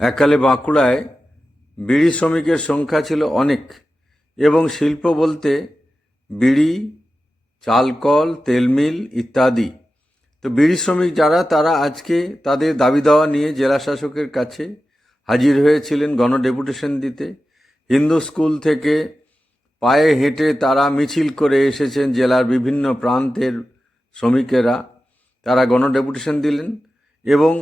এককালে বাঁকুড়ায় বিড়ি শ্রমিকের সংখ্যা ছিল অনেক এবং শিল্প বলতে বিড়ি, চালকল, তেলমিল ইত্যাদি। তো বিড়ি শ্রমিক যারা, তারা আজকে তাদের দাবি দাওয়া নিয়ে জেলা শাসকের কাছে হাজির হয়েছিলেন গণ ডেপুটেশন দিতে। হিন্দু স্কুল থেকে পায়ে হেঁটে তারা মিছিল করে এসেছেন জেলার বিভিন্ন প্রান্তের শ্রমিকেরা। তারা গণ ডেপুটেশন দিলেন এবং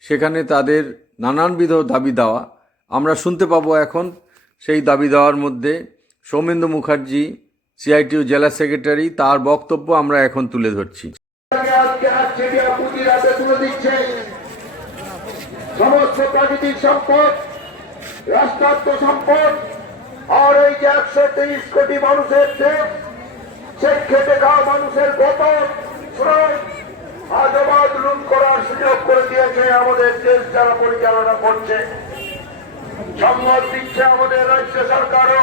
সেখানে তাদের নানানবিধ দাবি দেওয়া। আমরা শুনতে পাবো এখন সেই দাবি দেওয়ার মধ্যে সৌমেন্দ্র মুখার্জি সিআইটিউ জেলা সেক্রেটারি, তার বক্তব্য আমরা এখন তুলে ধরছি। সম্পদ মানুষের আজবাদ লুট করার সুযোগ করে দিয়েছে আমাদের দেশ যারা পরিচালনা করছে। সম্মত দিচ্ছে আমাদের রাজ্য সরকারও।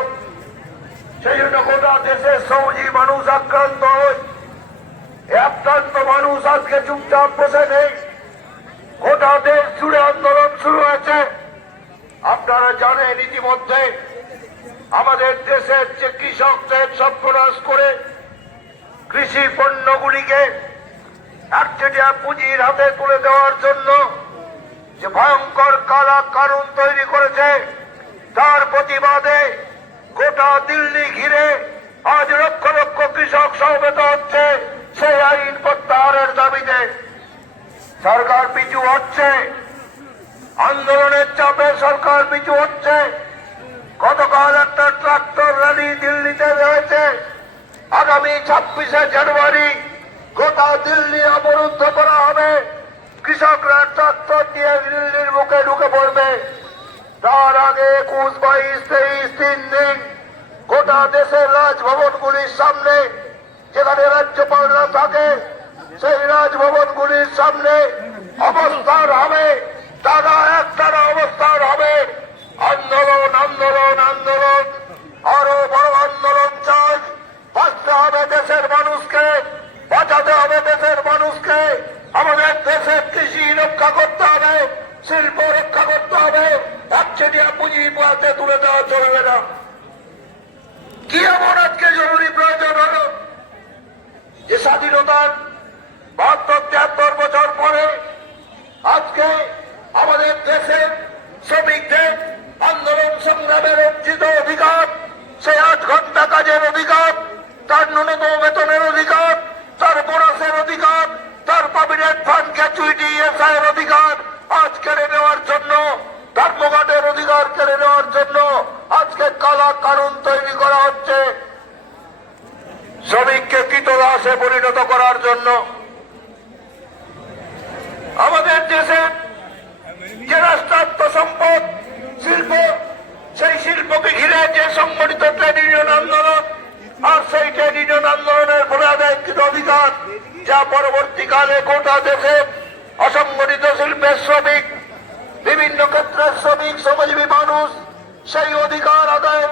সেই জন্য গোটা দেশের শ্রমজীবী মানুষ আক্রান্ত হয়। একটান্ত মানুষ আজকে চুপচাপ বসে নেই। গোটা দেশ জুড়ে আন্দোলন শুরু হয়েছে। আপনারা জানেন ইতিমধ্যে আমাদের দেশের যে কৃষকদের সর্বনাশ করে কৃষি পণ্যগুলিকে একচেটিয়া পুঁজির হাতে তুলে দেওয়ার জন্য যে ভয়ঙ্কর কালা কানুন তৈরি করেছে, তার প্রতিবাদে গোটা দিল্লি ঘিরে আজ লক্ষ লক্ষ কৃষক সমবেত হচ্ছে সেই আইন প্রত্যাহারের দাবিতে। সরকার পিছু হচ্ছে, আন্দোলনের চাপে সরকার পিছু হচ্ছে। গতকাল একটা ট্রাক্টর র্যালি দিল্লিতে রয়েছে আগামী ছাব্বিশে জানুয়ারি গোটা দিল্লি অবরুদ্ধ করা হবে। কৃষকরা ট্রাক্টর দিয়ে দিল্লির মুখে ঢুকে পড়বে। তার আগে একুশ, বাইশ, তেইশ, তিন দিন গোটা দেশের রাজভবনগুলির সামনে যেখানে রাজ্যপালরা থাকে, সেই রাজভবনগুলির সামনে অবস্থান হবে। তারা একটানা অবস্থান হবে। আন্দোলন আন্দোলন আন্দোলন। আরও বড় আন্দোলন চাই বাঁচতে হবে দেশের মানুষকে বাঁচাতে হবে দেশের মানুষকে আমাদের দেশের কৃষি রক্ষা করতে হবে শিল্প রক্ষা করতে হবে একচেটিয়া পুঁজি পাতে তুলে দেওয়া চলবে না কি এমন আজকে জরুরি প্রয়োজন হলো যে স্বাধীনতার বাহাত্তর তিয়াত্তর বছর পরে আজকে আমাদের দেশের শ্রমিকদের আন্দোলন সংগ্রামের অর্জিত অধিকার সেই আট ঘণ্টা কাজের অধিকার তার ন্যূনতম বেতনের অধিকার তার বোনাসের অধিকার তার প্রভিডেন্ট ফান্ড গ্যাচুইটি এর অধিকার আজ কেড়ে নেওয়ার জন্য ধর্মঘটের অধিকার কেড়ে নেওয়ার জন্য আজকে কালা কানুন তৈরি করা হচ্ছে শ্রমিককে কীতদাসে পরিণত করার জন্য আমাদের দেশে যে রাষ্ট্রায়ত্ত সম্পদ, শিল্প, সেই শিল্পকে ঘিরে যে সংগঠিত ট্রেড ইউনিয়ন আন্দোলন আর সেই ট্রেড ইউনিয়ন আন্দোলনের ফলে আদায়কৃত অধিকার যা পরবর্তীকালে গোটা দেশে অসংগঠিত শিল্পের শ্রমিক, বিভিন্ন ক্ষেত্রের শ্রমিক, শ্রমজীবী মানুষ সেই অধিকার আদায়ের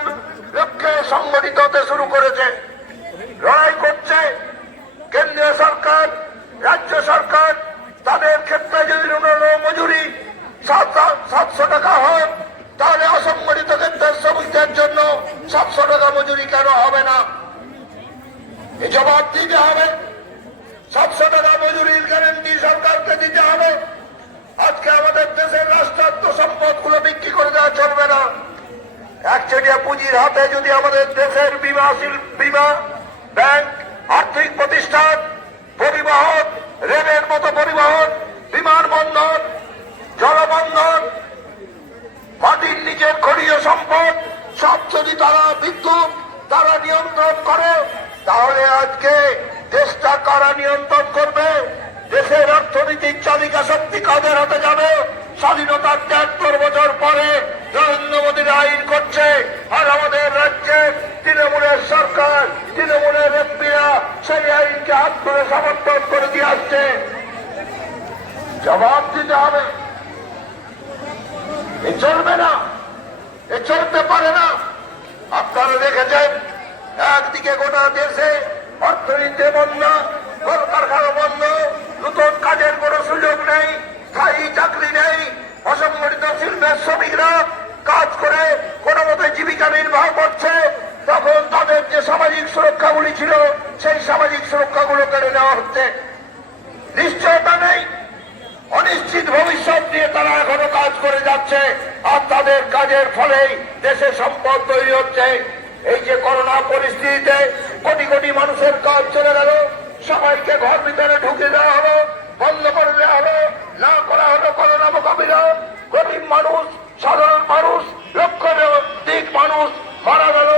লক্ষ্যে সংগঠিত হতে শুরু করেছে। লড়াই করছে কেন্দ্রীয় সরকার, রাজ্য সরকার, তাদের ক্ষেত্রে যদি ন্যূনতম মজুরি সাত সাতশো টাকা হয়, তাহলে অসংগঠিত ক্ষেত্রের শ্রমিকদের জন্য সাতশো টাকা মজুরি কেন হবে না? জবাব দিতে হবে। সাতশো টাকা মজুরির গ্যারেন্টি সরকারকে দিতে হবে। আজকে আমাদের দেশের রাষ্ট্রায়ত্ত সম্পদগুলো বিক্রি করে দেওয়া চলবে না। একচেটিয়া পুঁজির হাতে যদি আমাদের দেশের বিমা শিল্প বিমা ব্যাংক, আর্থিক প্রতিষ্ঠান, পরিবহন, রেলের মতো পরিবহন, বিমানবন্দর, জলবন্দর, মাটির নিচের খনিজ সম্পদ, সব যদি তারা বিদ্যুৎ, তারা নিয়ন্ত্রণ করে, তাহলে আজকে দেশটা কারা নিয়ন্ত্রণ করবে? দেশের অর্থনীতির চালিকা শক্তি কাদের হাতে যাবে? স্বাধীনতার তিয়াত্তর বছর পরে। নরেন্দ্র মোদীর আইন করছে। আর আমাদের রাজ্যে তৃণমূলের সরকার, তৃণমূলের এমপিরা সেই আইনকে হাত ধরে সমর্থন করে দিয়ে আসছে। জবাব দিতে হবে। এ চলবে না। এ চলতে পারে না। আপনারা দেখেছেন, একদিকে গোটা দেশে অর্থনীতি বন্ধ, কলকারখানা বন্ধ, নতুন কাজের কোনো সুযোগ নেই। স্থায়ী চাকরি নেই। অসংগঠিত শিল্পের শ্রমিকরা কাজ করে, কোনো মতে জীবিকা নির্বাহ করছে। তখন তাদের যে সামাজিক সুরক্ষাগুলি ছিল, সেই সামাজিক সুরক্ষাগুলো কেড়ে নেওয়া হচ্ছে। নিশ্চয়তা নেই। অনিশ্চিত ভবিষ্যৎ নিয়ে তারা এখনও কাজ করে যাচ্ছে। আর তাদের কাজের ফলেই দেশে সম্পদ তৈরি হচ্ছে। এই যে করোনা পরিস্থিতিতে কোটি কোটি মানুষের কাজ চলে গেল, সবাইকে ঘর ভিতরে ঢুকে দেওয়া হলো। বন্ধ করে দেওয়া হলো, না করা হলো করোনা মোকাবিলা গরিব মানুষ, সাধারণ মানুষ লক্ষ দিক মানুষ, মারা গেল,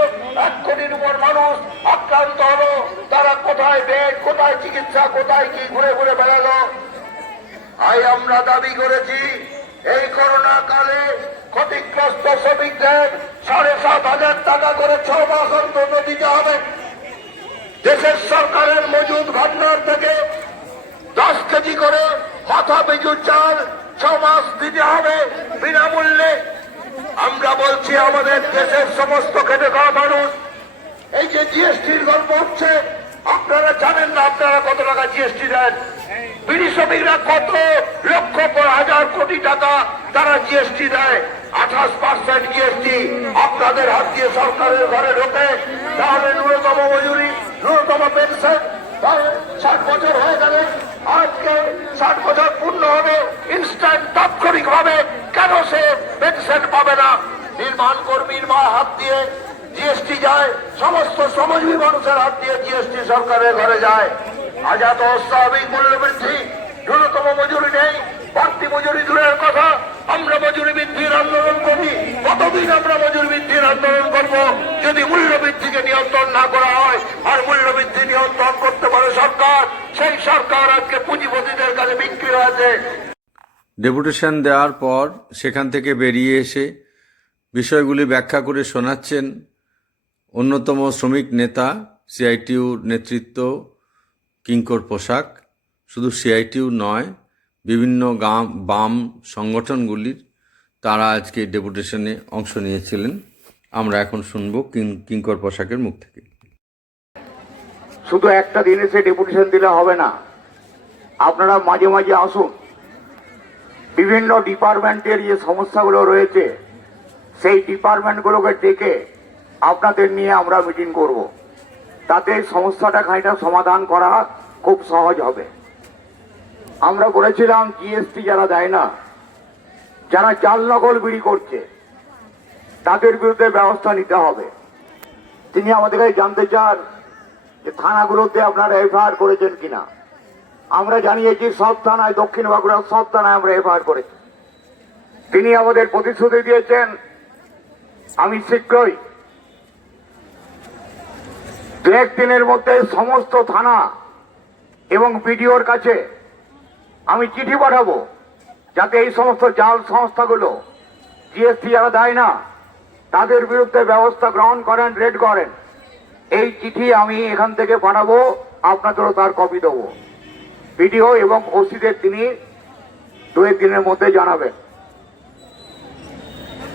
এক কোটির উপর মানুষ, আক্রান্ত হলো। তারা কোথায় বেড, কোথায় চিকিৎসা, কোথায় কি ঘুরে ঘুরে বেড়ালো? আই আমরা দাবি করেছি, এই করোনা কালে ক্ষতিগ্রস্ত শ্রমিকদের সাড়ে সাত হাজার টাকা করে ছ মাস অন্তত দিতে হবে। দেশের সরকারের মজুদ ভান্ডার থেকে দশ কেজি করে মাথা পিছু চাল ছ মাস দিতে হবে বিনামূল্যে। আমরা বলছি, আমাদের দেশের সমস্ত খেটে খাওয়া মানুষ, এই যে জিএসটির গল্প হচ্ছে, আপনারা জানেন না, আপনারা কত টাকা জিএসটি দেন? বিড়ি শ্রমিকরা কত লক্ষ হাজার কোটি টাকা তারা জিএসটি দেয়? আঠাশ পার্সেন্ট জিএসটি আপনাদের হাত দিয়ে সরকারের ঘরে ঢোকে, তাহলে ন্যূনতম মজুরি ন্যূনতম পেনশন ষাট বছর হয়ে গেলে আজকে ষাট বছর পূর্ণ হবে ইনস্ট্যান্ট তাৎক্ষণিক ভাবে কেন সে পেনশন পাবে না নির্মাণ কর্মীর মা হাত দিয়ে জিএসটি যায় সমস্ত শ্রমজীবী মানুষের হাত দিয়ে জিএসটি সরকারের ঘরে যায়। আজাত অস্বাভাবিক মূল্য বৃদ্ধি। ন্যূনতম মজুরি নেই। বাড়তি মজুরি দূরের কথা। আমরা মজুরি বৃদ্ধির আন্দোলন করি। কতদিন আমরা মজুরি বৃদ্ধির আন্দোলন করব? যদি মূল্য বৃদ্ধিকে নিয়ন্ত্রণ না করা হয়, আর মূল্য বৃদ্ধি নিয়ন্ত্রণ করতে পারে সরকার, সেই সরকার আজকে পুঁজিপতিদের কাছে বিক্রি হয়েছে। ডেপুটেশন দেওয়ার পর সেখান থেকে বেরিয়ে এসে বিষয়গুলি ব্যাখ্যা করে শোনাচ্ছেন অন্যতম শ্রমিক নেতা সিআইটিউর নেতৃত্ব, কিঙ্কর পোশাক। শুধু সিআইটিউ নয়, বিভিন্ন গাম, বাম সংগঠনগুলির তারা আজকে ডেপুটেশনে অংশ নিয়েছিলেন। আমরা এখন শুনব কিঙ্কর পোশাকের মুখ থেকে। শুধু একটা দিনে সে ডেপুটেশন দিলে হবে না। আপনারা মাঝে মাঝে আসুন। বিভিন্ন ডিপার্টমেন্টের যে সমস্যাগুলো রয়েছে, সেই ডিপার্টমেন্টগুলোকে ডেকে আপনাদের নিয়ে আমরা মিটিং করব। তাতে সমস্যাটা খানিকটা সমাধান করা খুব সহজ হবে। আমরা বলেছিলাম জিএসটি যারা দেয় না, যারা জাল নকল বিড়ি করছে, তাদের বিরুদ্ধে ব্যবস্থা নিতে হবে। তিনি আমাদের কাছে জানতে চান যে থানাগুলোতে আপনারা এফআইআর করেছেন কিনা। আমরা জানিয়েছি সব থানায়, দক্ষিণ বাঁকুড়া সব থানায় আমরা এফআইআর করেছি। তিনি আমাদের প্রতিশ্রুতি দিয়েছেন, আমি শীঘ্রই দু দিনের মধ্যে সমস্ত থানা এবং বিডিওর কাছে আমি চিঠি পাঠাবো, যাতে এই সমস্ত জাল সংস্থাগুলো জিএসটি যারা দেয় না, তাদের বিরুদ্ধে ব্যবস্থা গ্রহণ করেন, রেড করেন। এই চিঠি আমি এখান থেকে পাঠাবো, আপনাদেরও তার কপি দেবো। ভিডিও এবং ওসিদের তিনি দু দিনের মধ্যে জানাবেন।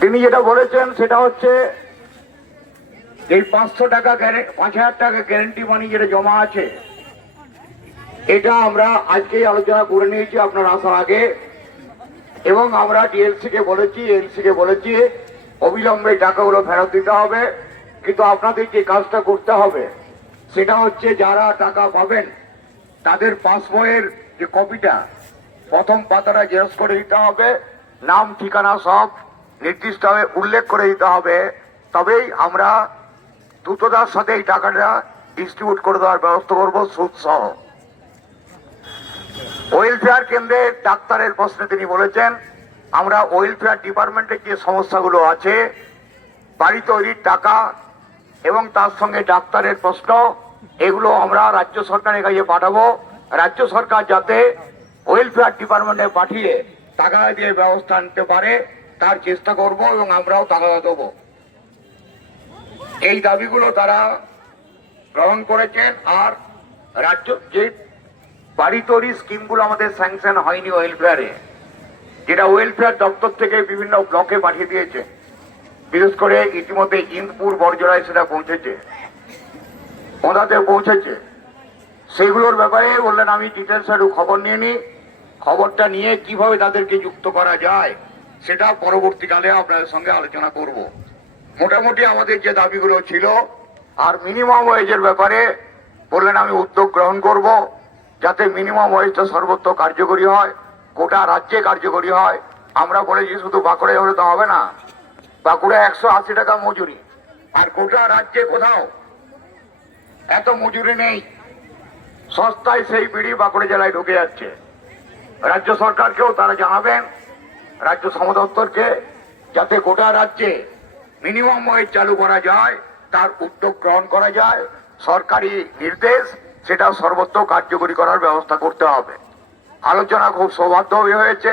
তিনি যেটা বলেছেন সেটা হচ্ছে এই পাঁচশো টাকা পাঁচ হাজার টাকা গ্যারেন্টি মানি যেটা জমা আছে, এটা আমরা আজকেই আলোচনা করে নিয়েছি আপনার আসার আগে। এবং আমরা ডিএলসি কে বলেছি এলসি কে বলেছি, অবিলম্বে টাকাগুলো ফেরত দিতে হবে। কিন্তু আপনাদের যে কাজটা করতে হবে, সেটা হচ্ছে যারা টাকা পাবেন, তাদের পাসবইয়ের যে কপিটা, প্রথম পাতাটা জেরক্স করে দিতে হবে। নাম, ঠিকানা সব নির্দিষ্টভাবে উল্লেখ করে দিতে হবে। তবেই আমরা দ্রুততার সাথে এই টাকাটা ডিস্ট্রিবিউট করে দেওয়ার ব্যবস্থা করব সুদ সহ। ওয়েলফেয়ার কেন্দ্রে ডাক্তারের প্রশ্নে তিনি বলেছেন, আমরা ওয়েলফেয়ার ডিপার্টমেন্টের যে সমস্যাগুলো আছে, বাড়ি তৈরির টাকা এবং তার সঙ্গে ডাক্তারের প্রশ্ন, এগুলো আমরা রাজ্য সরকারের কাছে পাঠাবো। রাজ্য সরকার যাতে ওয়েলফেয়ার ডিপার্টমেন্টে পাঠিয়ে টাকা দিয়ে ব্যবস্থা নিতে পারে, তার চেষ্টা করব এবং আমরাও টাকা দেবো। এই দাবিগুলো তারা গ্রহণ করেছেন আর রাজ্য যে বাড়ি তৈরি স্কিমগুলো আমাদের স্যাংশন হয়নি ওয়েলফেয়ারে, যেটা ওয়েলফেয়ার দপ্তর থেকে বিভিন্ন ব্লকে পাঠিয়ে দিয়েছে। বিশেষ করে ইতিমধ্যে ইন্দপুর বর্জরায় সেটা পৌঁছেছে। ওনাতে পৌঁছেছে। সেগুলোর ব্যাপারে বললেন, আমি ডিটেলস একটু খবর নিয়ে নিই খবরটা নিয়ে কীভাবে তাদেরকে যুক্ত করা যায়, সেটা পরবর্তীকালে আপনাদের সঙ্গে আলোচনা করব। মোটামুটি আমাদের যে দাবিগুলো ছিল, আর মিনিমাম ওয়েজের ব্যাপারে বললেন, আমি উদ্যোগ গ্রহণ করব যাতে মিনিমাম ওয়েজটা সর্বত্র কার্যকরী হয়, গোটা রাজ্যে কার্যকরী হয়। আমরা বলেছি, শুধু বাঁকুড়ায় হলে তো হবে না। বাঁকুড়া একশো আশি টাকা মজুরি। আর গোটা রাজ্যে কোথাও এত মজুরি নেই। সস্তায় সেই বিড়ি বাঁকুড়া জেলায় ঢুকে যাচ্ছে। রাজ্য সরকারকেও তারা জানাবেন, রাজ্য সমদপ্তরকে, যাতে গোটা রাজ্যে মিনিমাম ওয়েজ চালু করা যায়, তার উদ্যোগ গ্রহণ করা যায়, সরকারি নির্দেশ সেটা সর্বত্র কার্যকরী করার ব্যবস্থা করতে হবে। আলোচনা খুব সৌভাগ্য হয়েছে।